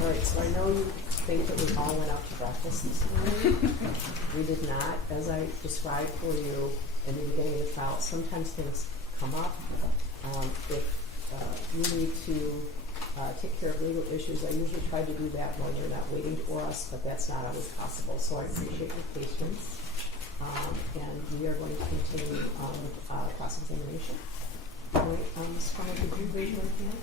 All right, so I know you think that we all went out to breakfast this morning. We did not. As I described for you in the beginning of the trial, sometimes things come up. If you need to take care of legal issues, I usually try to do that when you're not waiting for us, but that's not always possible. So I appreciate your patience. And we are going to continue on with cross-examination. All right, Ms. Crumbley, could you raise your hand?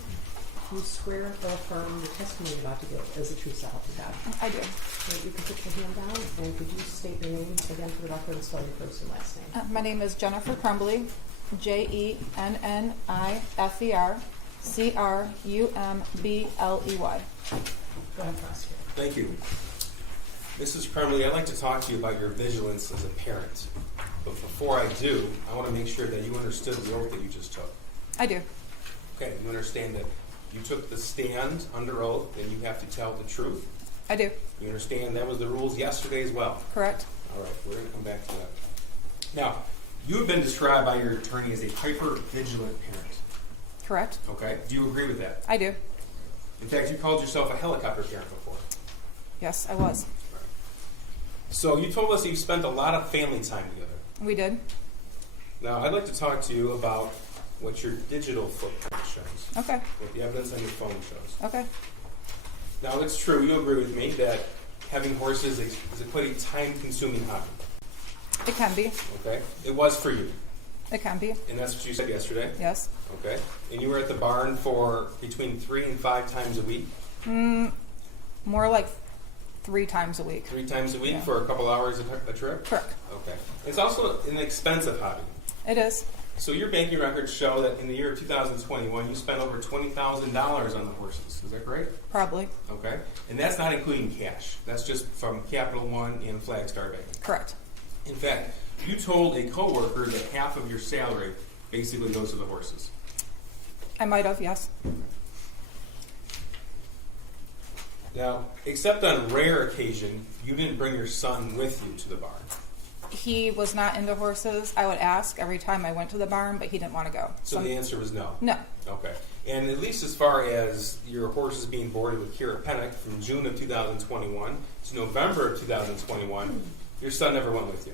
Do you swear or affirm the testimony you're about to give as the true self of God? I do. So you can put your hand down, and could you state your name again for the record and spell your first and last name? My name is Jennifer Crumbley, Jennifer Crumbley. Go ahead, prosecutor. Thank you. Mrs. Crumbley, I'd like to talk to you about your vigilance as a parent. But before I do, I want to make sure that you understood the oath that you just took. I do. Okay, you understand that you took the stand under oath and you have to tell the truth? I do. You understand that was the rules yesterday as well? Correct. All right, we're going to come back to that. Now, you have been described by your attorney as a hyper-vigilant parent. Correct. Okay, do you agree with that? I do. In fact, you called yourself a helicopter parent before. Yes, I was. So you told us you spent a lot of family time together. We did. Now, I'd like to talk to you about what your digital footprint shows. Okay. What the evidence on your phone shows. Okay. Now, it's true, you agree with me, that having horses is quite a time-consuming hobby. It can be. Okay? It was for you. It can be. And that's what you said yesterday. Yes. Okay. And you were at the barn for between 3 and 5 times a week? More like 3 times a week. 3 times a week Yeah. for a couple hours a trip? Correct. Okay. It's also an expensive hobby. It is. So your banking records show that in the year of 2021, you spent over $20,000 on the horses. Is that correct? Probably. Okay. And that's not including cash. That's just from Capital One and Flagstar Bank. Correct. In fact, you told a coworker that half of your salary basically goes to the horses. I might have, yes. Now, except on rare occasion, you didn't bring your son with you to the barn. He was not into horses. I would ask every time I went to the barn, but he didn't want to go. So the answer was no? No. Okay. And at least as far as your horses being boarded with Kira Pennock from June of 2021 to November of 2021, your son never went with you.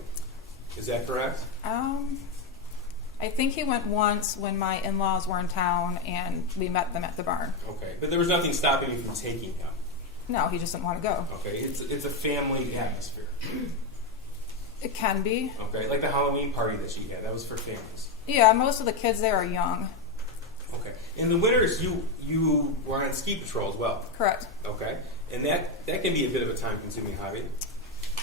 Is that correct? I think he went once when my in-laws were in town and we met them at the barn. Okay. But there was nothing stopping you from taking him? No, he just didn't want to go. Okay. It's a family atmosphere. It can be. Okay. Like the Halloween party that she had. That was for families. Yeah, most of the kids there are young. Okay. In the winters, you were on ski patrol as well. Correct. Okay. And that can be a bit of a time-consuming hobby.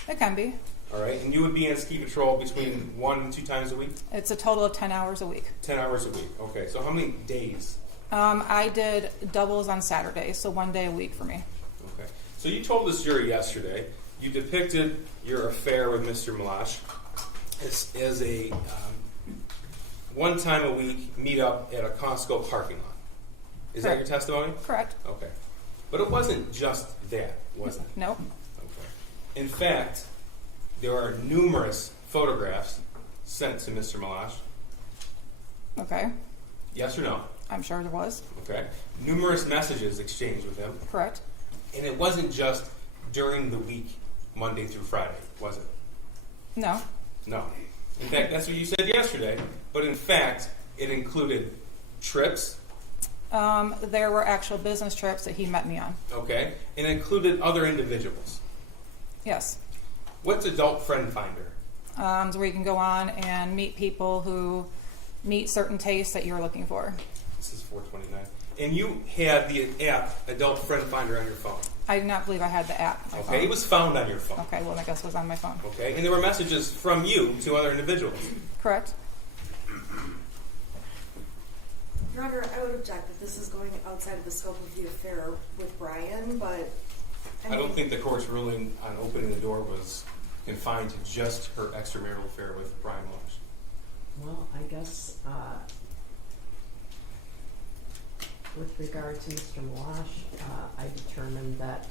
It can be. All right. And you would be on ski patrol between 1 and 2 times a week? It's a total of 10 hours a week. 10 hours a week. Okay. So how many days? I did doubles on Saturdays, so 1 day a week for me. Okay. So you told this jury yesterday, you depicted your affair with Mr. Malash as a one time a week meet up at a Costco parking lot. Is that your testimony? Correct. Okay. But it wasn't just that, was it? No. Okay. In fact, there are numerous photographs sent to Mr. Malash. Okay. Yes or no? I'm sure there was. Okay. Numerous messages exchanged with him. Correct. And it wasn't just during the week, Monday through Friday, was it? No. No. In fact, that's what you said yesterday. But in fact, it included trips. There were actual business trips that he met me on. Okay. And it included other individuals. Yes. What's Adult Friend Finder? It's where you can go on and meet people who meet certain tastes that you're looking for. This is 429. And you had the app Adult Friend Finder on your phone. I do not believe I had the app on my phone. Okay, it was found on your phone. Okay, well, I guess it was on my phone. Okay, and there were messages from you to other individuals. Correct. Your Honor, I would object that this is going outside of the scope of the affair with Brian, but... I don't think the court's ruling on opening the door was confined to just her extramarital affair with Brian Walsh. Well, I guess with regard to Mr. Malash, I determined that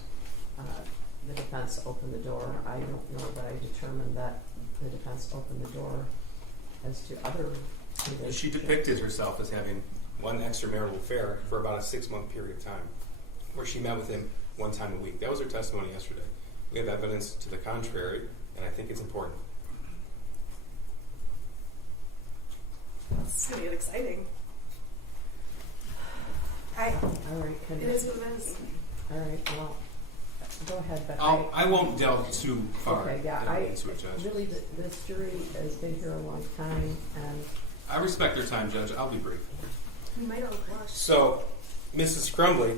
the defense opened the door. I don't know that I determined that the defense opened the door as to other relationships. She depicted herself as having one extramarital affair for about a 6-month period of time, where she met with him one time a week. That was her testimony yesterday. We have evidence to the contrary, and I think it's important. This is gonna get exciting. All right, It is what it is. all right, well, go ahead, but I won't delve too far okay, yeah, into it, Judge. really, this jury has been here a long time, and I respect your time, Judge. I'll be brief. You might not blush. So, Mrs. Crumbley,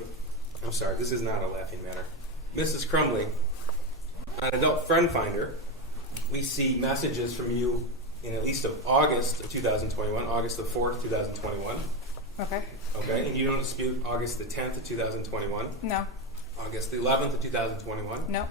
I'm sorry, this is not a laughing matter. Mrs. Crumbley, on Adult Friend Finder, we see messages from you in at least of August of 2021, August the 4th, 2021. Okay. Okay, and you don't dispute August the 10th of 2021, No. August the 11th of 2021, No.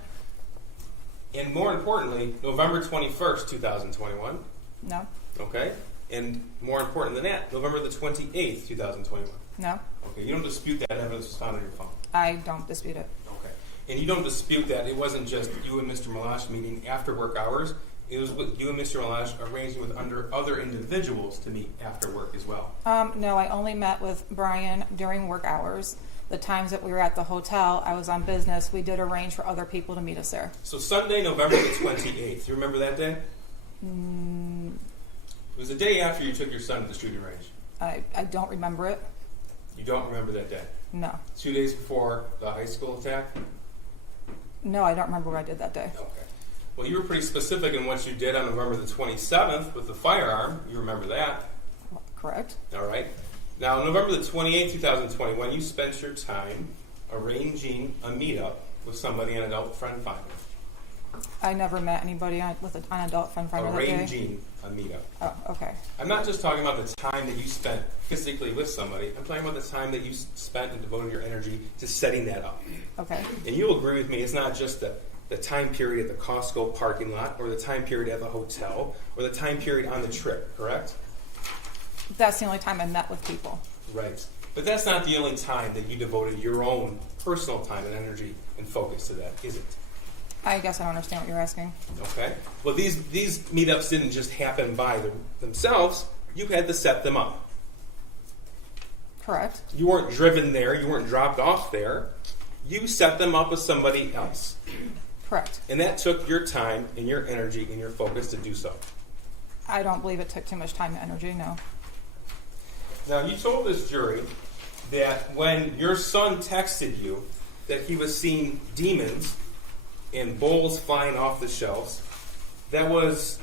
and more importantly, November 21st, 2021. No. Okay, and more important than that, November the 28th, 2021. No. Okay, you don't dispute that evidence was found on your phone. I don't dispute it. Okay. And you don't dispute that it wasn't just you and Mr. Malash meeting after work hours. It was with you and Mr. Malash arranging with other individuals to meet after work as well. No, I only met with Brian during work hours. The times that we were at the hotel, I was on business. We did arrange for other people to meet us there. So Sunday, November the 28th. You remember that day? It was the day after you took your son to the shooting range. I don't remember it. You don't remember that day? No. 2 days before the high school attack? No, I don't remember what I did that day. Okay. Well, you were pretty specific in what you did on November the 27th with the firearm. You remember that. Correct. All right. Now, November the 28th, 2021, you spent your time arranging a meetup with somebody on Adult Friend Finder. I never met anybody on Adult Friend Finder that day. Arranging a meetup. Oh, okay. I'm not just talking about the time that you spent physically with somebody. I'm talking about the time that you spent and devoted your energy to setting that up. Okay. And you'll agree with me, it's not just the time period at the Costco parking lot or the time period at the hotel or the time period on the trip, correct? That's the only time I met with people. Right. But that's not the only time that you devoted your own personal time and energy and focus to that, is it? I guess I don't understand what you're asking. Okay. Well, these meetups didn't just happen by themselves. You had to set them up. Correct. You weren't driven there. You weren't dropped off there. You set them up with somebody else. Correct. And that took your time and your energy and your focus to do so. I don't believe it took too much time and energy, no. Now, you told this jury that when your son texted you that he was seeing demons and bowls flying off the shelves, that was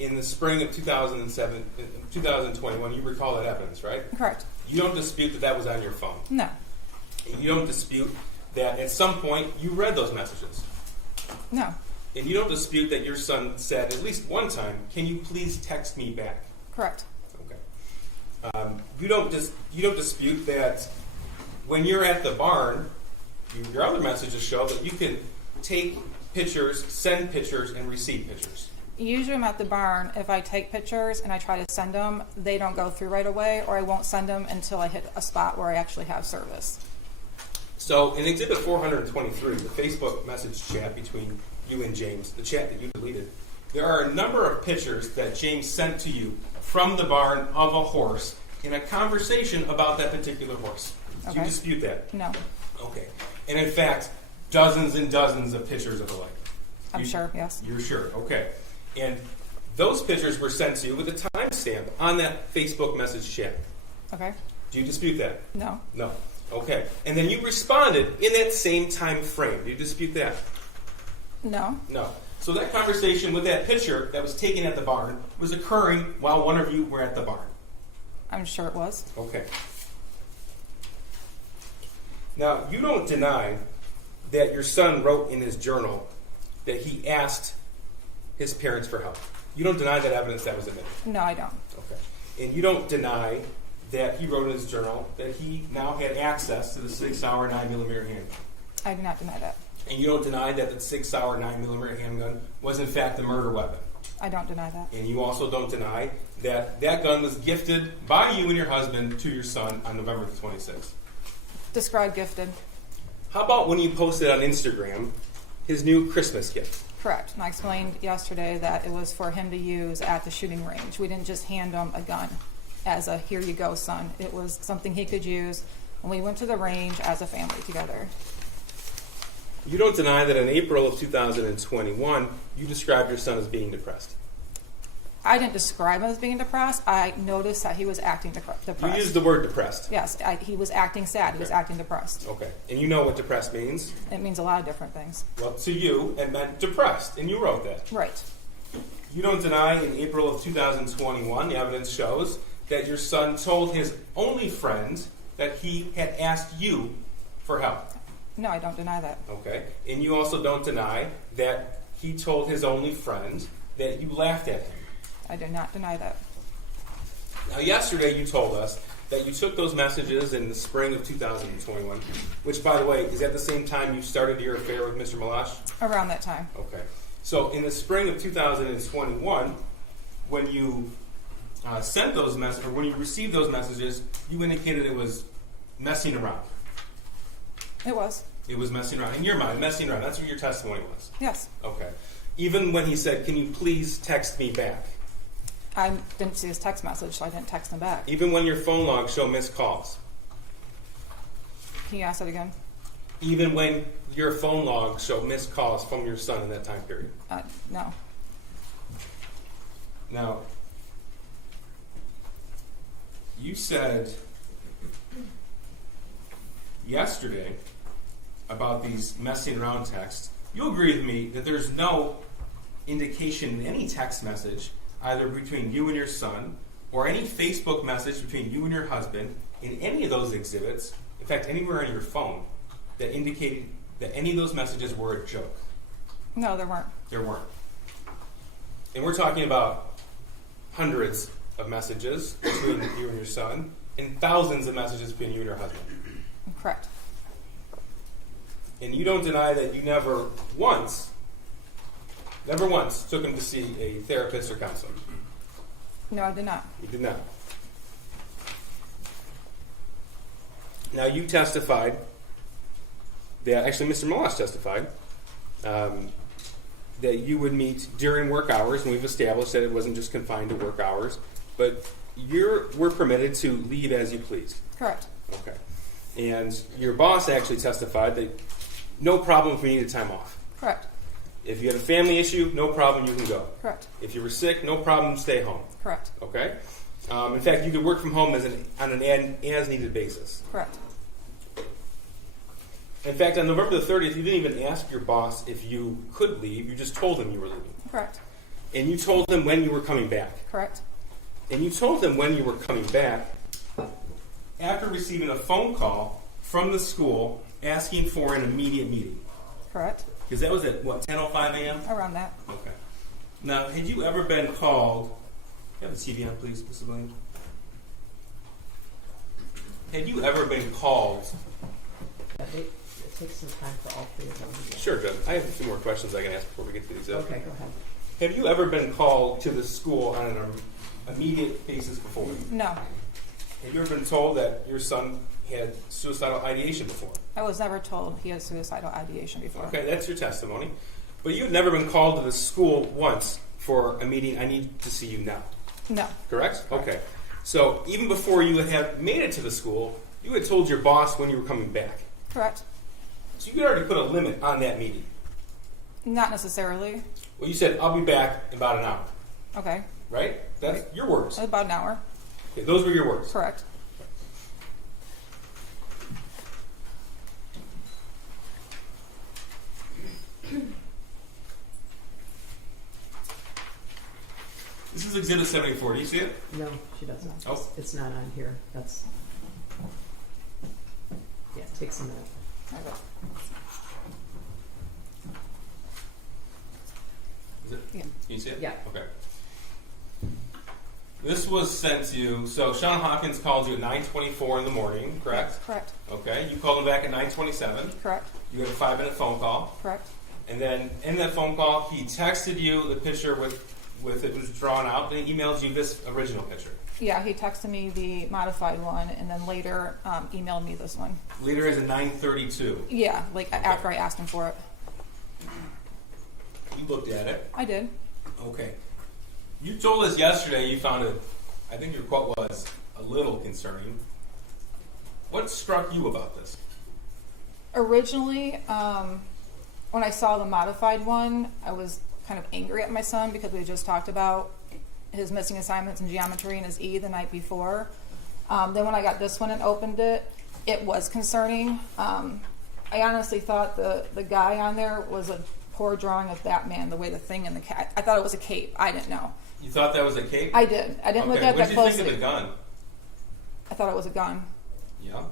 in the spring of 2021. You recall that evidence, right? Correct. You don't dispute that that was on your phone. No. You don't dispute that at some point you read those messages. No. And you don't dispute that your son said at least one time, "Can you please text me back?" Correct. Okay. You don't dispute that when you're at the barn, your other messages show that you can take pictures, send pictures, and receive pictures. Usually I'm at the barn. If I take pictures and I try to send them, they don't go through right away, or I won't send them until I hit a spot where I actually have service. So in Exhibit 423, the Facebook message chat between you and James, the chat that you deleted, there are a number of pictures that James sent to you from the barn of a horse in a conversation about that particular horse. Do you Okay. dispute that? No. Okay. And in fact, dozens and dozens of pictures of the like. I'm sure, yes. You're sure, okay. And those pictures were sent to you with a timestamp on that Facebook message chat. Okay. Do you dispute that? No. No. Okay. And then you responded in that same time frame. Do you dispute that? No. No. So that conversation with that picture that was taken at the barn was occurring while one of you were at the barn. I'm sure it was. Okay. Now, you don't deny that your son wrote in his journal that he asked his parents for help. You don't deny that evidence that was admitted. No, I don't. Okay. And you don't deny that he wrote in his journal that he now had access to the 6-hour 9mm handgun. I do not deny that. And you don't deny that the 6-hour 9mm handgun was in fact a murder weapon. I don't deny that. And you also don't deny that that gun was gifted by you and your husband to your son on November the 26th. Describe gifted. How about when you posted on Instagram his new Christmas gift? Correct. And I explained yesterday that it was for him to use at the shooting range. We didn't just hand him a gun as a here you go, son. It was something he could use when we went to the range as a family together. You don't deny that in April of 2021, you described your son as being depressed. I didn't describe him as being depressed. I noticed that he was acting depressed. You used the word depressed. Yes, he was acting sad. He was Okay. acting depressed. Okay. And you know what depressed means? It means a lot of different things. Well, to you, it meant depressed, and you wrote that. Right. You don't deny in April of 2021, the evidence shows, that your son told his only friend that he had asked you for help. No, I don't deny that. Okay. And you also don't deny that he told his only friend that you laughed at him. I do not deny that. Now, yesterday you told us that you took those messages in the spring of 2021, which, by the way, is at the same time you started your affair with Mr. Malash? Around that time. Okay. So, in the spring of 2021, when you sent those messages, or when you received those messages, you indicated it was messing around. It was. It was messing around. In your mind, messing around. That's what your testimony was. Yes. Okay. Even when he said, "Can you please text me back?" I didn't see his text message, so I didn't text him back. Even when your phone logs show missed calls. Can you ask that again? Even when your phone logs show missed calls from your son in that time period. No. Now, you said yesterday about these messing around texts. You agree with me that there's no indication in any text message, either between you and your son, or any Facebook message between you and your husband, in any of those exhibits, in fact, anywhere on your phone, that indicated that any of those messages were a joke. No, there weren't. There weren't. And we're talking about hundreds of messages between you and your son, and thousands of messages between you and your husband. Correct. And you don't deny that you never once took him to see a therapist or counselor. No, I did not. You did not. Now, you testified that, actually, Mr. Malash testified, that you would meet during work hours, and we've established that it wasn't just confined to work hours, but we're permitted to leave as you please. Correct. Okay. And your boss actually testified that no problem if you needed time off. Correct. If you had a family issue, no problem, you can go. Correct. If you were sick, no problem, stay home. Correct. Okay? In fact, you could work from home on an as-needed basis. Correct. In fact, on November the 30th, you didn't even ask your boss if you could leave. You just told him you were leaving. Correct. And you told him when you were coming back. Correct. And you told him when you were coming back after receiving a phone call from the school asking for an immediate meeting. Correct. Because that was at, what, 10:05 a.m.? Around that. Okay. Now, had you ever been called... You have the TV on, please, Mrs. Williams. Had you ever been called... It takes some time for all three of them. Sure, Judge. I have a few more questions I can ask before we get to these. Okay, go ahead. Have you ever been called to the school on an immediate basis before? No. Have you ever been told that your son had suicidal ideation before? I was never told he had suicidal ideation before. Okay, that's your testimony. But you've never been called to the school once for a meeting, "I need to see you now." No. Correct? Okay. So even before you had made it to the school, you had told your boss when you were coming back. Correct. So you could already put a limit on that meeting. Not necessarily. Well, you said, "I'll be back in about an hour." Okay. Right? That's your words. About an hour. Okay, those were your words. Correct. This is Exhibit 74. Do you see it? No, she doesn't. Oh. It's not on here. That's... Yeah, it takes a minute. Okay. Is it? Yeah. Can you see it? Yeah. Okay. This was sent to you. So Sean Hawkins called you at 9:24 in the morning, correct? Correct. Okay. You called him back at 9:27. Correct. You had a 5-minute phone call. Correct. And then in that phone call, he texted you the picture with it was drawn out, and he emailed you this original picture. Yeah, he texted me the modified one, and then later emailed me this one. Later as a 9:32. Yeah, like after I asked him for it. You looked at it. I did. Okay. You told us yesterday you found it, I think your quote was, a little concerning. What struck you about this? Originally, when I saw the modified one, I was kind of angry at my son because we had just talked about his missing assignments in geometry and his E the night before. Then when I got this one and opened it, it was concerning. I honestly thought the guy on there was a poor drawing of Batman, the way the thing in the cat. I thought it was a cape. I didn't know. You thought that was a cape? I did. I didn't look at What that did you closely. think of the gun? I thought it was a gun. Yeah.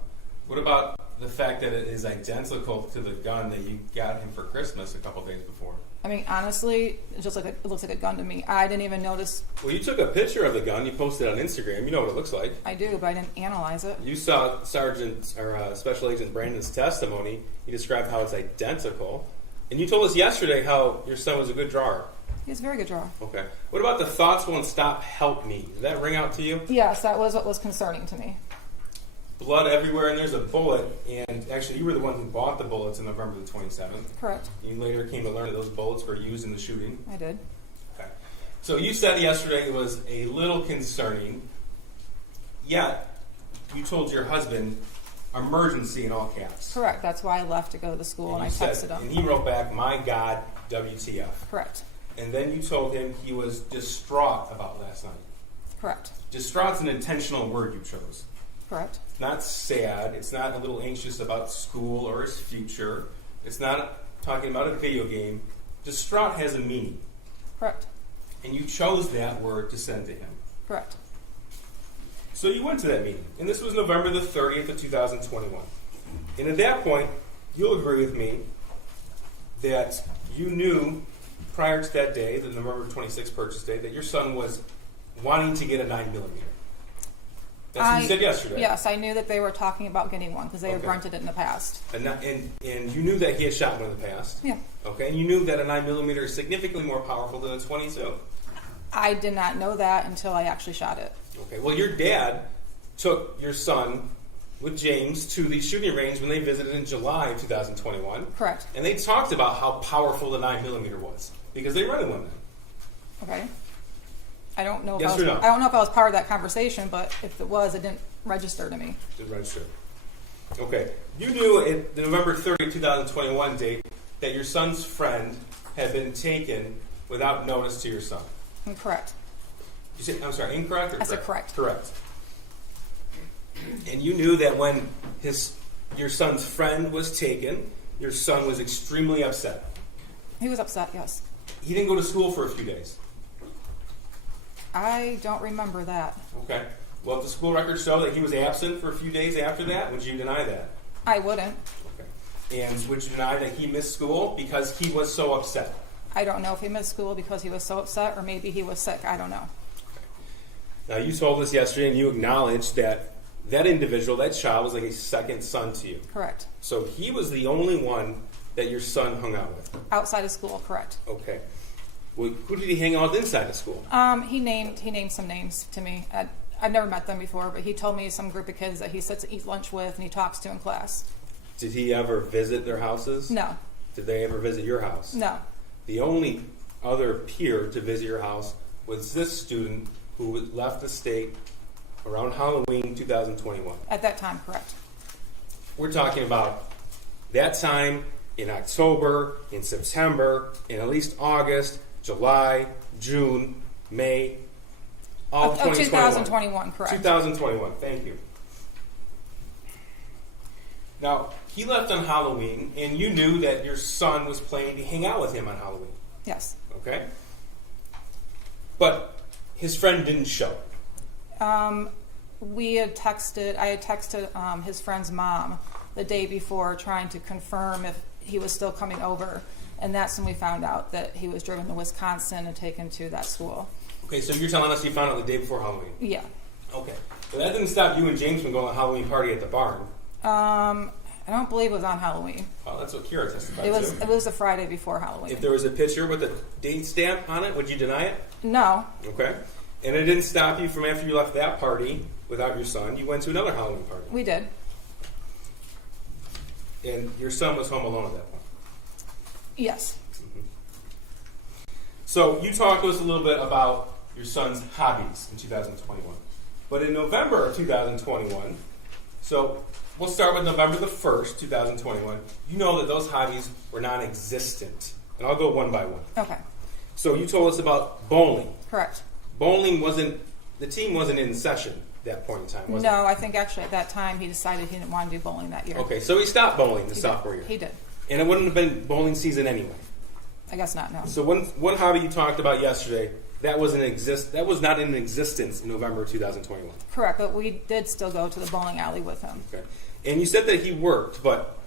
What about the fact that it is identical to the gun that you got him for Christmas a couple days before? I mean, honestly, it looks like a gun to me. I didn't even notice. Well, you took a picture of the gun. You posted it on Instagram. You know what it looks like. I do, but I didn't analyze it. You saw Special Agent Brandon's testimony. He described how it's identical. And you told us yesterday how your son was a good drawer. He's a very good drawer. Okay. What about the thoughts won't stop, help me? Did that ring out to you? Yes, that was what was concerning to me. Blood everywhere, and there's a bullet. And actually, you were the one who bought the bullets on November the 27th. Correct. You later came to learn that those bullets were used in the shooting. I did. Okay. So you said yesterday it was a little concerning, yet you told your husband emergency in all caps. Correct. That's why I left to go to the school, and I you said- texted him. And he wrote back, "My God, WTF." Correct. And then you told him he was distraught about last night. Correct. Distraught's an intentional word you chose. Correct. It's not sad. It's not a little anxious about school or his future. It's not talking about a video game. Distraught has a meaning. Correct. And you chose that word to send to him. Correct. So you went to that meeting. And this was November the 30th of 2021. And at that point, you'll agree with me that you knew prior to that day, the November 26th purchase day, that your son was wanting to get a 9mm. That's what you said yesterday. Yes, I knew that they were talking about getting one because they had Okay. rented it in the past. And you knew that he had shot one in the past. Yeah. Okay, and you knew that a 9mm is significantly more powerful than a 22. I did not know that until I actually shot it. Okay, well, your dad took your son with James to the shooting range when they visited in July of 2021. Correct. And they talked about how powerful the 9mm was because they rented one then. Okay. I don't know. Yes if or no? I don't know if I was part of that conversation, but if it was, it didn't register to me. To register. Okay, you knew at the November 30, 2021 date that your son's friend had been taken without notice to your son. Correct. You said, I'm sorry, incorrect or I said correct? correct. And you knew that when your son's friend was taken, your son was extremely upset. He was upset, yes. He didn't go to school for a few days. I don't remember that. Okay. Well, if the school records show that he was absent for a few days after that, would you deny that? I wouldn't. Okay. And would you deny that he missed school because he was so upset? I don't know if he missed school because he was so upset or maybe he was sick. I don't know. Now, you told us yesterday and you acknowledged that that individual, that child, was like a second son to you. Correct. So he was the only one that your son hung out with. Outside of school, correct. Okay. Well, who did he hang out with inside of school? He named some names to me. I've never met them before, but he told me some group of kids that he sits and eats lunch with and he talks to in class. Did he ever visit their houses? No. Did they ever visit your house? No. The only other peer to visit your house was this student who left the state around Halloween 2021. At that time, correct. We're talking about that time in October, in September, in at least August, July, June, May, all of 2021, correct. 2021, thank you. Now, he left on Halloween, and you knew that your son was planning to hang out with him on Halloween. Yes. Okay? But his friend didn't show. I had texted his friend's mom the day before trying to confirm if he was still coming over. And that's when we found out that he was driven to Wisconsin and taken to that school. Okay, so you're telling us you found out the day before Halloween. Yeah. Okay. But that didn't stop you and James from going to a Halloween party at the barn. I don't believe it was on Halloween. Well, that's what Kira testified It was the Friday before Halloween. If there was a picture with a date stamp on it, would you deny it? No. Okay. And it didn't stop you from after you left that party without your son, you went to another Halloween party. We did. And your son was home alone at that point. Yes. So you talked to us a little bit about your son's hobbies in 2021. But in November of 2021, So we'll start with November the 1st, 2021. You know that those hobbies were non-existent. And I'll go one by one. Okay. So you told us about bowling. Correct. Bowling the team wasn't in session at that point in time, was it? No, I think actually at that time he decided he didn't want to do bowling that year. Okay, so he stopped bowling the He sophomore did. year. He did. And it wouldn't have been bowling season anyway. I guess not, no. So one hobby you talked about yesterday, that was not in existence in November 2021. Correct, but we did still go to the bowling alley with him. Okay. And you said that he worked, but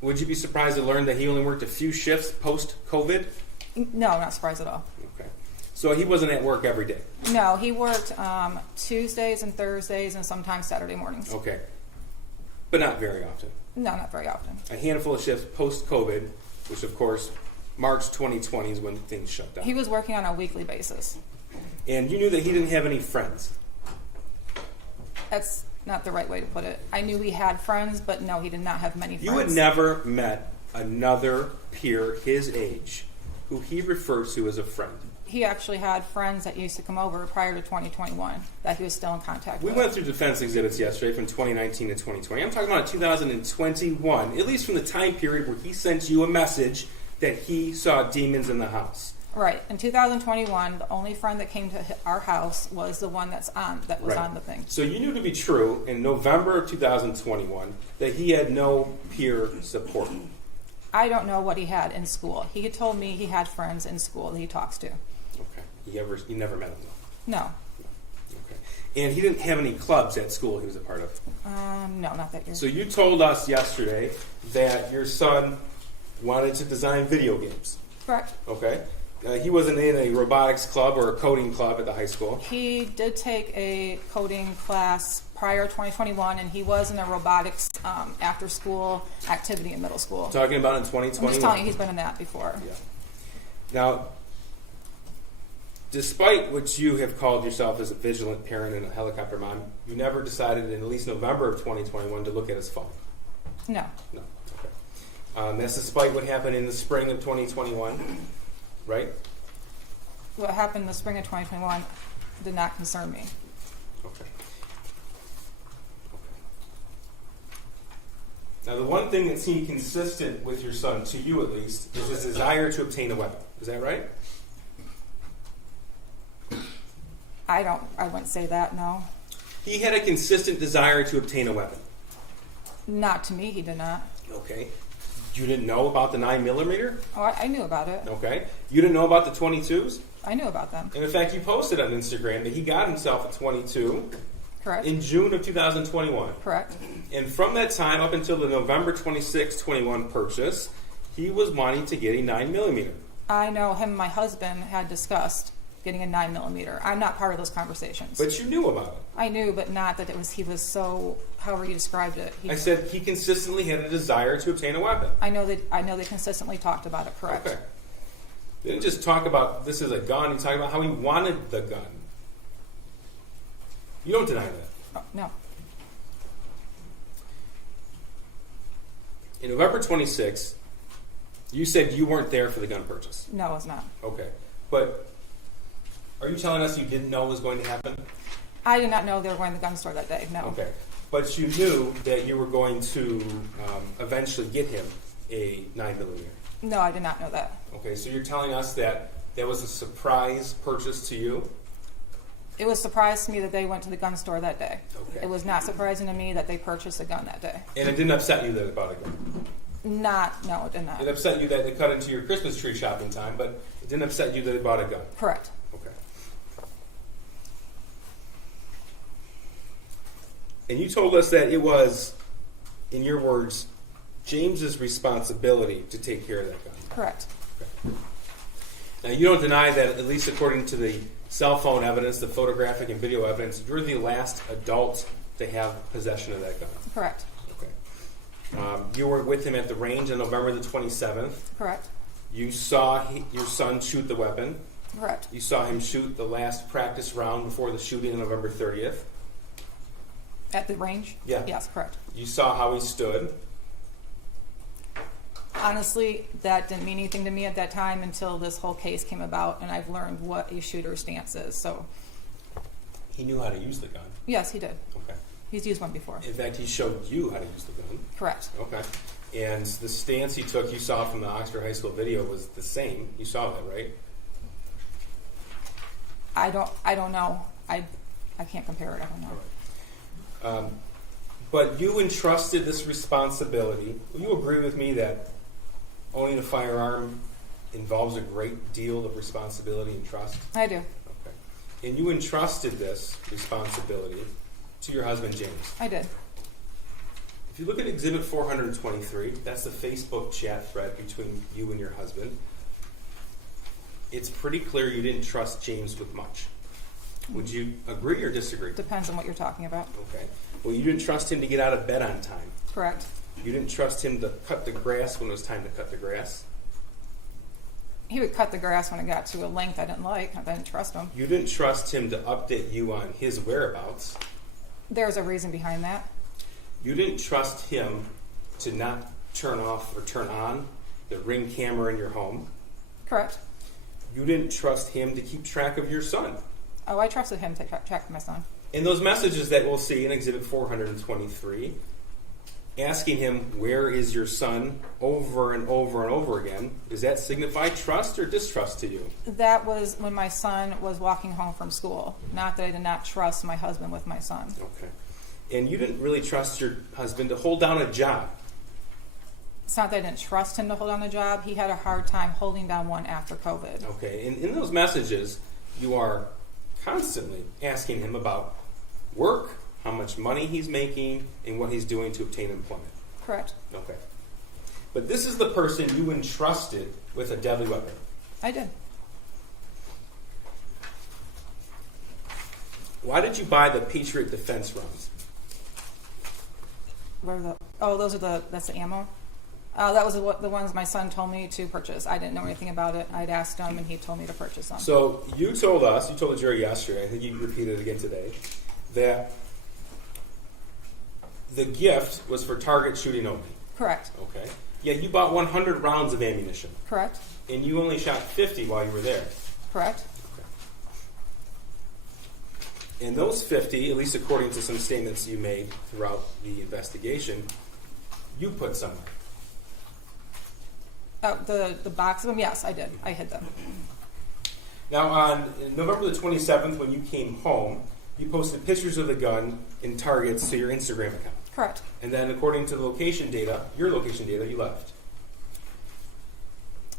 would you be surprised to learn that he only worked a few shifts post-COVID? No, not surprised at all. Okay. So he wasn't at work every day? No, he worked Tuesdays and Thursdays and sometimes Saturday mornings. Okay. But not very often. No, not very often. A handful of shifts post-COVID, which of course, March 2020 is when things shut down. He was working on a weekly basis. And you knew that he didn't have any friends? That's not the right way to put it. I knew he had friends, but no, he did not have many friends. You had never met another peer his age who he refers to as a friend. He actually had friends that used to come over prior to 2021 that he was still in contact We with. went through defense exhibits yesterday from 2019 to 2020. I'm talking about 2021, at least from the time period where he sent you a message that he saw demons in the house. Right. In 2021, the only friend that came to our house was the one that was Right. on the thing. So you knew to be true in November of 2021 that he had no peer support. I don't know what he had in school. He had told me he had friends in school that he talks to. Okay. You never met him though? No. Okay. And he didn't have any clubs at school he was a part of? No, not that year. So you told us yesterday that your son wanted to design video games. Correct. Okay. He wasn't in a robotics club or a coding club at the high school. He did take a coding class prior to 2021, and he was in a robotics after-school activity in middle school. Talking about in 2021. I'm just telling you, he's been in that before. Yeah. Now, despite what you have called yourself as a vigilant parent and a helicopter mom, you never decided in at least November of 2021 to look at his phone. No. No. Okay. That's despite what happened in the spring of 2021, right? What happened in the spring of 2021 did not concern me. Okay. Now, the one thing that seemed consistent with your son, to you at least, is his desire to obtain a weapon. Is that right? I wouldn't say that, no. He had a consistent desire to obtain a weapon. Not to me, he did not. Okay. You didn't know about the 9mm? Oh, I knew about it. Okay. You didn't know about the 22s? I knew about them. And in fact, you posted on Instagram that he got himself a 22 Correct. in June of 2021. Correct. And from that time up until the November 26, 21 purchase, he was wanting to get a 9mm. I know him and my husband had discussed getting a 9mm. I'm not part of those conversations. But you knew about it. I knew, but not that he was so, however you described it. I said he consistently had a desire to obtain a weapon. I know they consistently talked about it, correct. Okay. They didn't just talk about this is a gun, he talked about how he wanted the gun. You don't deny that. Oh, no. In November 26, you said you weren't there for the gun purchase. No, it was not. Okay. But are you telling us you didn't know it was going to happen? I did not know they were going to the gun store that day, no. Okay. But you knew that you were going to eventually get him a 9mm. No, I did not know that. Okay, so you're telling us that that was a surprise purchase to you? It was a surprise to me that they went to the gun store that day. Okay. It was not surprising to me that they purchased a gun that day. And it didn't upset you that it bought a gun? No, it did not. It upset you that it cut into your Christmas tree shopping time, but it didn't upset you that it bought a gun? Correct. Okay. And you told us that it was, in your words, James's responsibility to take care of that gun. Correct. Okay. Now, you don't deny that, at least according to the cell phone evidence, the photographic and video evidence, you're the last adult to have possession of that gun. Correct. Okay. You were with him at the range on November the 27th. Correct. You saw your son shoot the weapon. Correct. You saw him shoot the last practice round before the shooting on November 30th. At the range? Yeah. Yes, correct. You saw how he stood. Honestly, that didn't mean anything to me at that time until this whole case came about, and I've learned what a shooter's stance is. So, He knew how to use the gun. yes, he did. Okay. He's used one before. In fact, he showed you how to use the gun. Correct. Okay. And the stance he took, you saw from the Oxford High School video, was the same. You saw that, right? I don't know. I can't compare it. I don't know. But you entrusted this responsibility. Will you agree with me that owning a firearm involves a great deal of responsibility and trust? I do. Okay. And you entrusted this responsibility to your husband, James. I did. If you look at Exhibit 423, that's the Facebook chat thread between you and your husband. It's pretty clear you didn't trust James with much. Would you agree or disagree? Depends on what you're talking about. Okay. Well, you didn't trust him to get out of bed on time. Correct. You didn't trust him to cut the grass when it was time to cut the grass. He would cut the grass when it got to a length I didn't like. I didn't trust him. You didn't trust him to update you on his whereabouts. There's a reason behind that. You didn't trust him to not turn off or turn on the Ring camera in your home. Correct. You didn't trust him to keep track of your son. Oh, I trusted him to track my son. In those messages that we'll see in Exhibit 423, asking him, where is your son, over and over and over again, does that signify trust or distrust to you? That was when my son was walking home from school. Not that I did not trust my husband with my son. Okay. And you didn't really trust your husband to hold down a job. It's not that I didn't trust him to hold down a job. He had a hard time holding down one after COVID. Okay. And in those messages, you are constantly asking him about work, how much money he's making, and what he's doing to obtain employment. Correct. Okay. But this is the person you entrusted with a deadly weapon. I did. Why did you buy the Patriot defense rounds? Where are that's the ammo? That was the ones my son told me to purchase. I didn't know anything about it. I'd asked him, and he told me to purchase them. So you told the jury yesterday, I think you repeated it again today, that the gift was for target shooting only. Correct. Okay. Yeah, you bought 100 rounds of ammunition. Correct. And you only shot 50 while you were there. Correct. Okay. And those 50, at least according to some statements you made throughout the investigation, you put somewhere. The box of them, yes, I did. I hid them. Now, on November the 27th, when you came home, you posted pictures of the gun and targets to your Instagram account. Correct. And then, according to the location data, your location data, you left.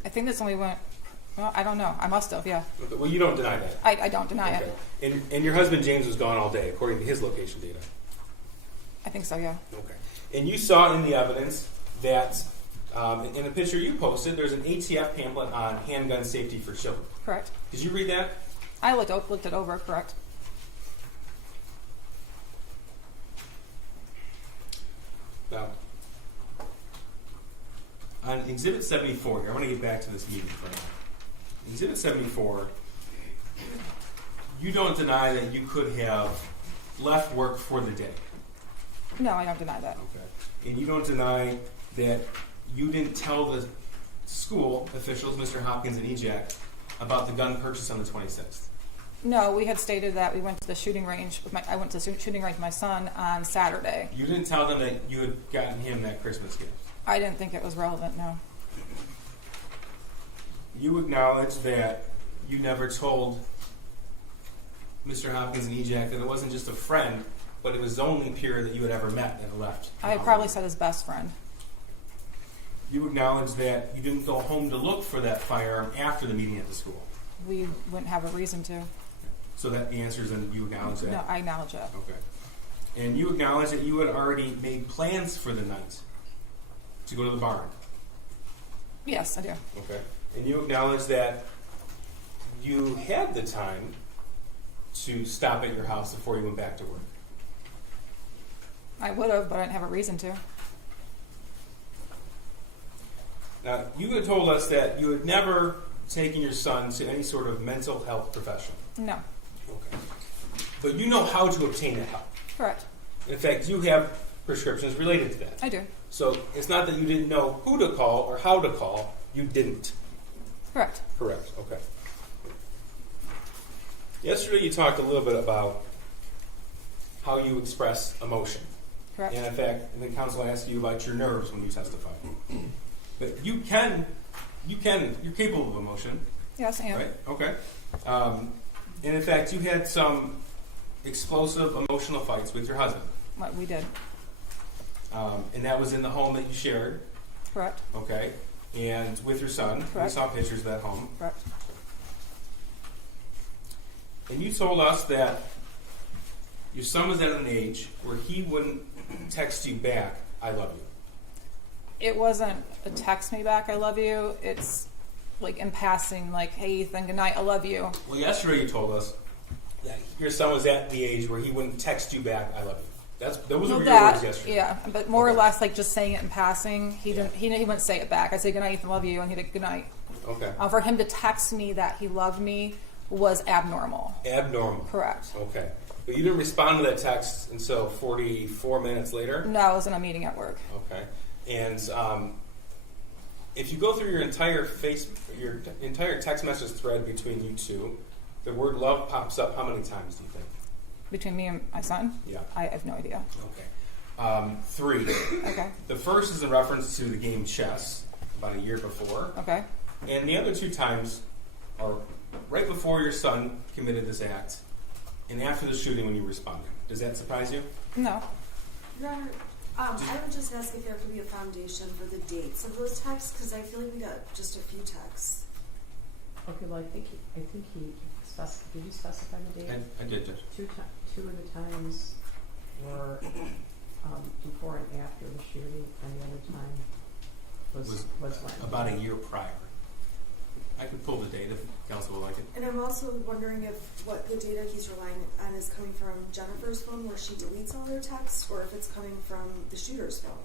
I think that's when we went. Well, I don't know. I must have. Yeah. Okay, well, you don't deny that. I don't deny Okay. it. And your husband James was gone all day, according to his location data. I think so. Yeah. Okay. And you saw in the evidence that in the picture you posted, there's an ATF pamphlet on handgun safety for children. Correct. Did you read that? I looked it over. Correct. Now, on Exhibit 74 here, I want to get back to this meeting for now. Exhibit 74, you don't deny that you could have left work for the day. No, I don't deny that. Okay. And you don't deny that you didn't tell the school officials, Mr. Hopkins and EJAC, about the gun purchase on the 26th. No, we had stated that we went to the shooting range I went to the shooting range with my son on Saturday. You didn't tell them that you had gotten him that Christmas gift. I didn't think it was relevant. No. You acknowledge that you never told Mr. Hopkins and EJAC that it wasn't just a friend, but it was the only peer that you had ever met and left. I had probably said his best friend. You acknowledge that you didn't go home to look for that firearm after the meeting at the school. We wouldn't have a reason to. So that the answer is, and you acknowledge that? No, I acknowledge that. Okay. And you acknowledge that you had already made plans for the night to go to the barn. Yes, I do. Okay. And you acknowledge that you had the time to stop at your house before you went back to work. I would have, but I didn't have a reason to. Now, you had told us that you had never taken your son to any sort of mental health professional. No. Okay. But you know how to obtain that help. Correct. In fact, you have prescriptions related to that. I do. So it's not that you didn't know who to call or how to call. You didn't. Correct. Correct. Okay. Yesterday you talked a little bit about how you express emotion. Correct. And in fact, and the counsel asked you about your nerves when you testify. But you're capable of emotion, Yes, I am. right? Okay. And in fact, you had some explosive emotional fights with your husband. What we did. And that was in the home that you shared, Correct. okay? And with your son. We Correct. saw pictures of that home. Correct. And you told us that your son was at an age where he wouldn't text you back, I love you. It wasn't a text me back, I love you. It's like in passing, like, hey, Ethan, good night, I love you. Well, yesterday you told us that your son was at the age where he wouldn't text you back, I love you. Those were your words yesterday. Yeah, but more or Okay. less like just saying it in passing. He Yeah. didn't. He wouldn't say it back. I said good night, Ethan, love you, and he did good night. Okay. For him to text me that he loved me was abnormal. Abnormal. Correct. Okay. But you didn't respond to that text until 44 minutes later? No, I was in a meeting at work. Okay. And if you go through your entire text message thread between you two, the word love pops up how many times do you think? Between me and my son? Yeah. I have no idea. Okay. 3. Okay. The first is in reference to the game chess about a year before. Okay. And the other 2 times are right before your son committed this act and after the shooting when you responded. Does that surprise you? No. Your Honor, I would just ask if there could be a foundation for the dates of those texts, because I feel like we got just a few texts. Okay, well, I think he did you specify the date? I did, Judge. Two of the times were before and after the shooting, and the other time was when? About a year prior. I could pull the date if counsel would like it. And I'm also wondering if what the data he's relying on is coming from Jennifer's phone, where she deletes all her texts, or if it's coming from the shooter's phone.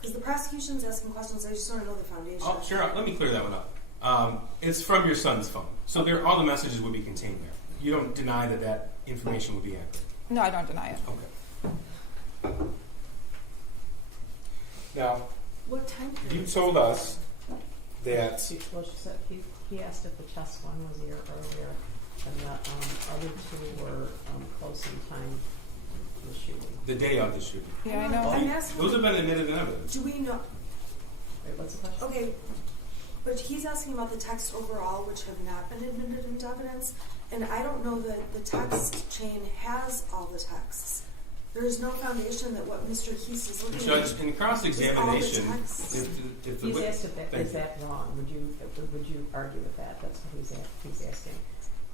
Because the prosecution's asking questions, I just want to know the foundation. Oh, sure. Let me clear that one up. It's from your son's phone. So all the messages would be contained there. You don't deny that information would be accurate. No, I don't deny it. Okay. Now, What time you period? told us that Well, she said he asked if the chess one was a year earlier, and the other 2 were close in time to the shooting. the day of the shooting. Yeah, I know. I'm asking, Those have been admitted in evidence. do we know? Wait, what's the question? Okay, but he's asking about the texts overall, which have not been admitted into evidence, and I don't know that the text chain has all the texts. There is no foundation that what Mr. Heese is looking Judge, at. in cross-examination, All the texts. if He's the asked if that, thank is you. that wrong? Would you argue with that? That's what he's asking.